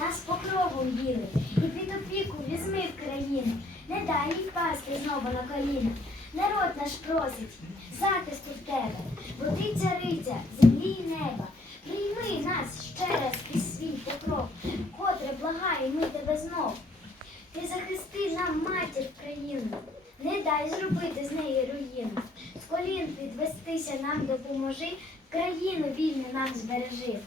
нас покровом білий, і під опіку візьми в країну, не дай їй впасти знову на коліна. Народ наш просить, захисту в тебе, бо ти цариця, землі і неба. Прийми нас ще раз крізь свій покров, котре благає ми тебе знов. Ти захисти нам матір країну, не дай зробити з неї руїну. З колін підвестися нам допоможи, країну вільну нам збережи.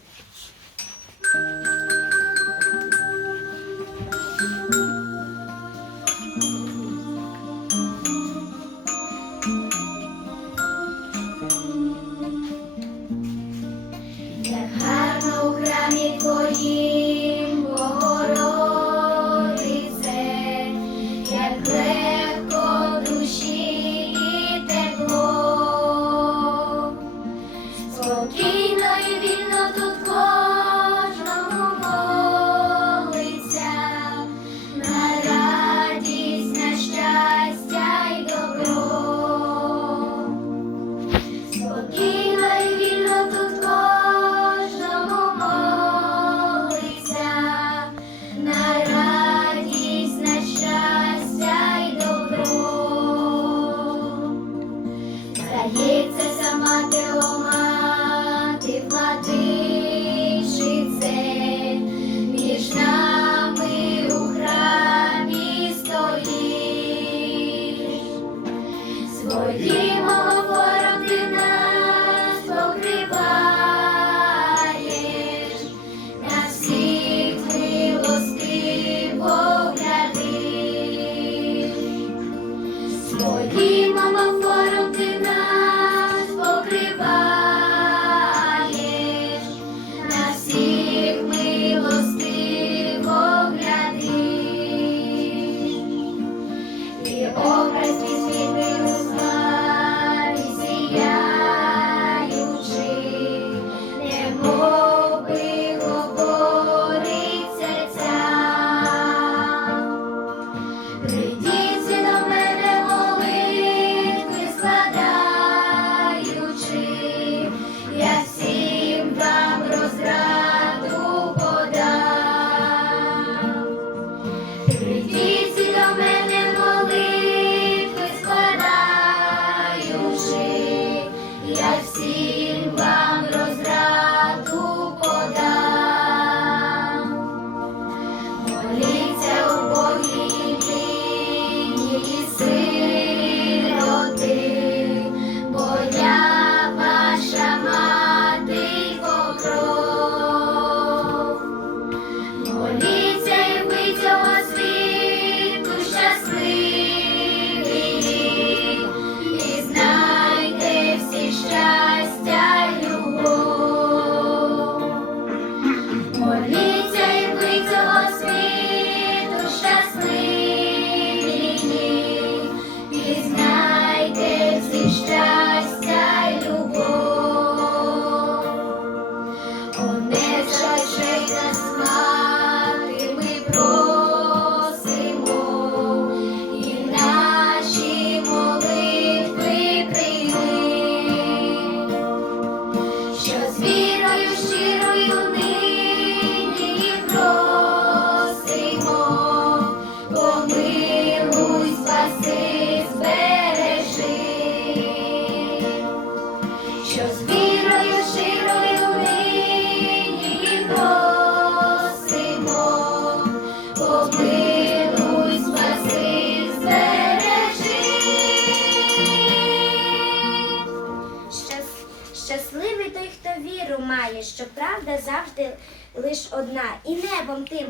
що правда завжди лиш одна, і небом тим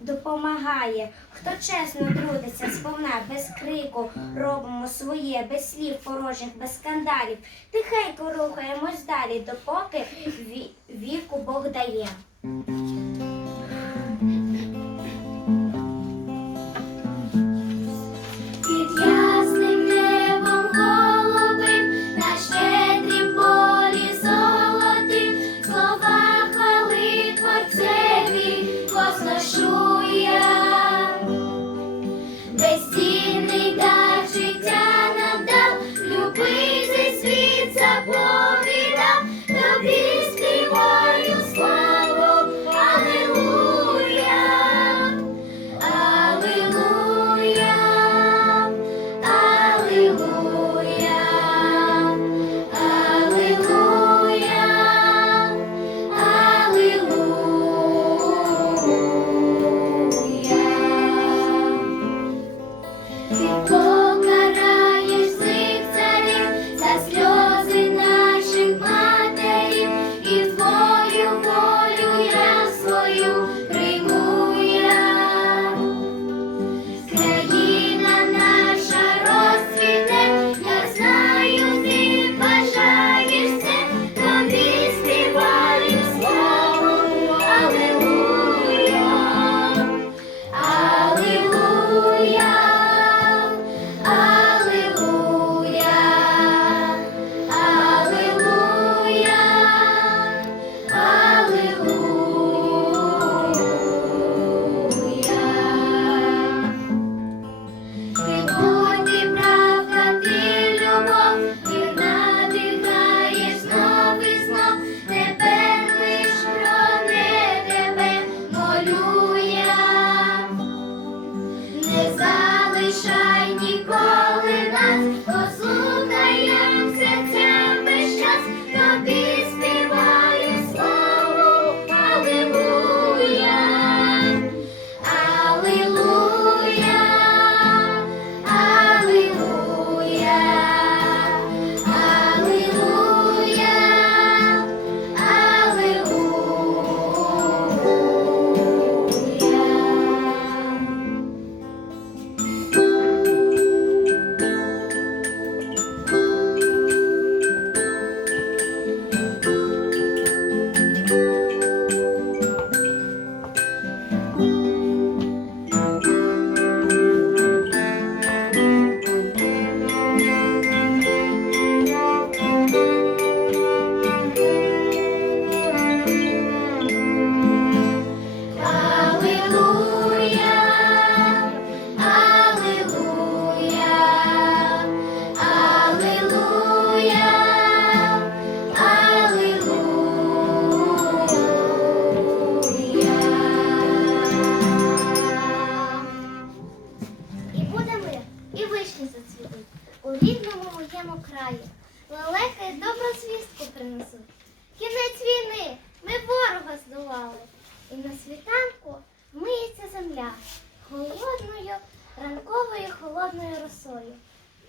допомагає. Хто чесно трудиться, сповна, без крику робимо своє, без слів порожніх, без скандалів. Тихенько рухаємось далі, допоки віку Бог дає.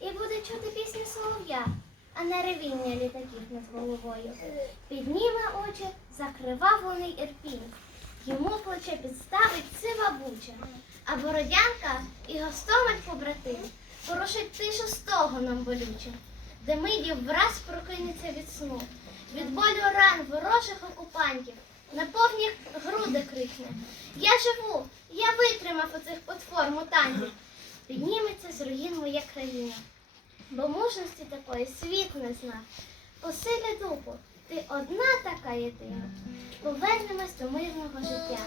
І буде чути пісню солов'я, а не ревіння літаків над головою. Підніме очі, закривавлений ірпінь. Йому плече підставить сива буча, а бородянка і гостомель побратим порушить тишу стогоном болючим, де мидів враз прокинеться від сну, від болю ран ворожих окупантів, на повні груди крикне. Я живу, я витримав оцих потвор мутантів. Підніметься з руїн моя країна, бо мужності такої світ не зна. Посилі духу, ти одна така єдина. Повернемось до мирного життя.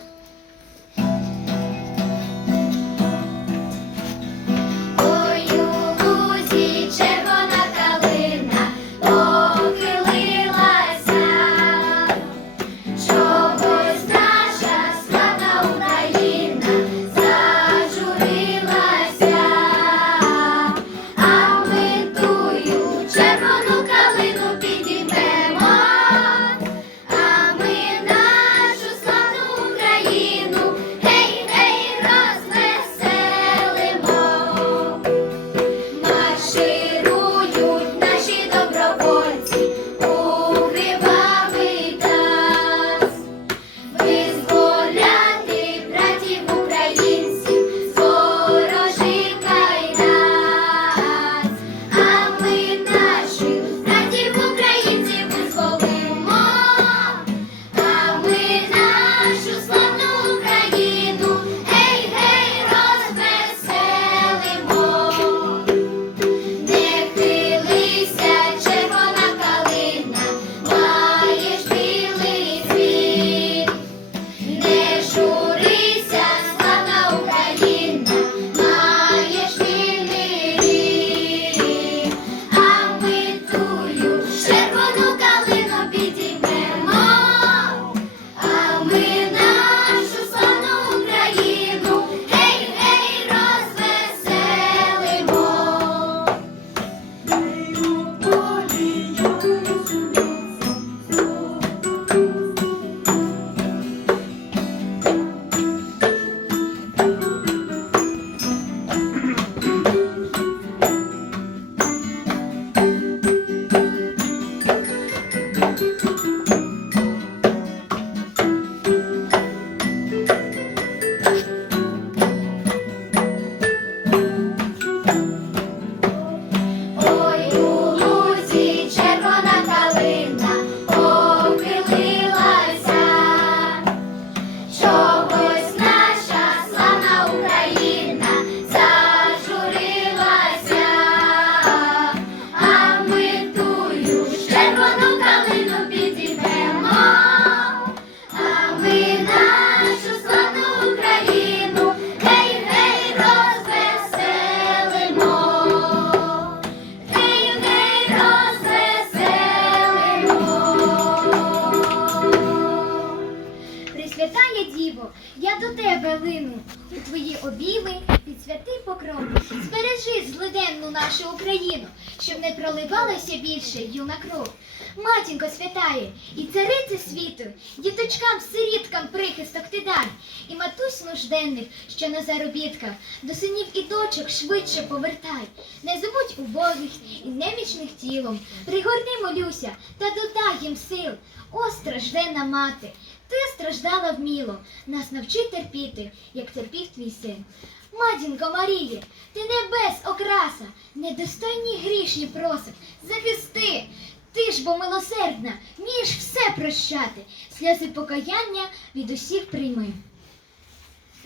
Обійми під святий покров. Збережи злиденну нашу Україну, щоб не проливалася більше юна кров. Матінко святає, і царице світу, діточкам, сиріткам прихисток ти дай, і матусь нужденних, що на заробітках, до синів і дочок швидше повертай. Не забудь убогих і немічних тілом, пригорни молюся та додай їм сил. О, стражденна мати, ти страждала вміло, нас навчи терпіти, як терпів твій син. Матінко Марії, ти небес окраса, недостойні грішні просив, захисти. Ти ж бо милосердна, вмієш все прощати, сльози покаяння від усіх прийми.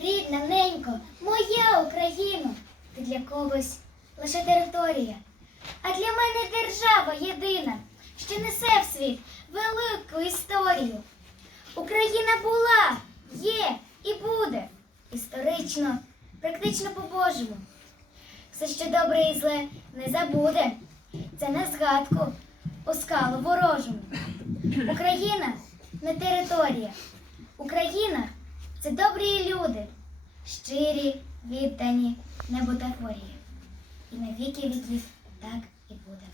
Рідна, ненько, моя Україна, ти для когось лише територія, а для мене держава єдина, що несе в світ велику історію. Україна була, є і буде історично, практично по-божому. Все, що добре і зле, не забуде. Це на згадку у скалу ворожому. Україна не територія. Україна це добрі люди, щирі, віддані, не. І на віки віків так і буде.